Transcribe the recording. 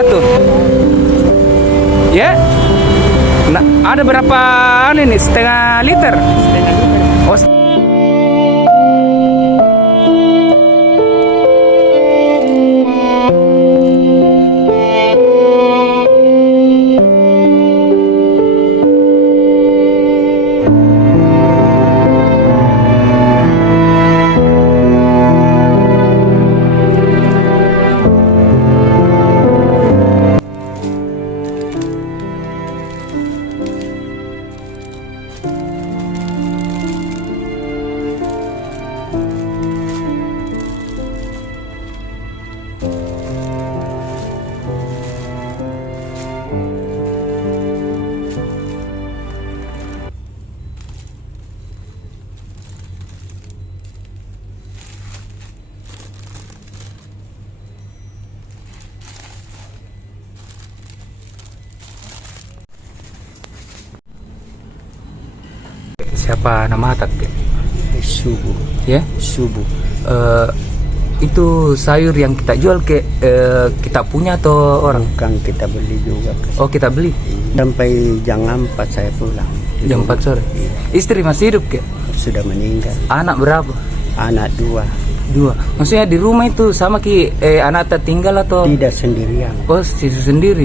satu. Ya. Nah, ada berapa ini setengah liter? Setengah liter. Oh, siapa nama Atat? Subuh. Ya. Subuh. Itu sayur yang kita jual kita punya atau orang? Bukan, kita beli juga. Oh, kita beli. Sampai jam 4 saya pulang. Jam 4 sore. Istri masih hidup ke? Sudah meninggal. Anak berapa? Anak 2. 2. Maksudnya di rumah itu sama anak tak tinggal atau? Tidak sendirian. Oh, sendiri.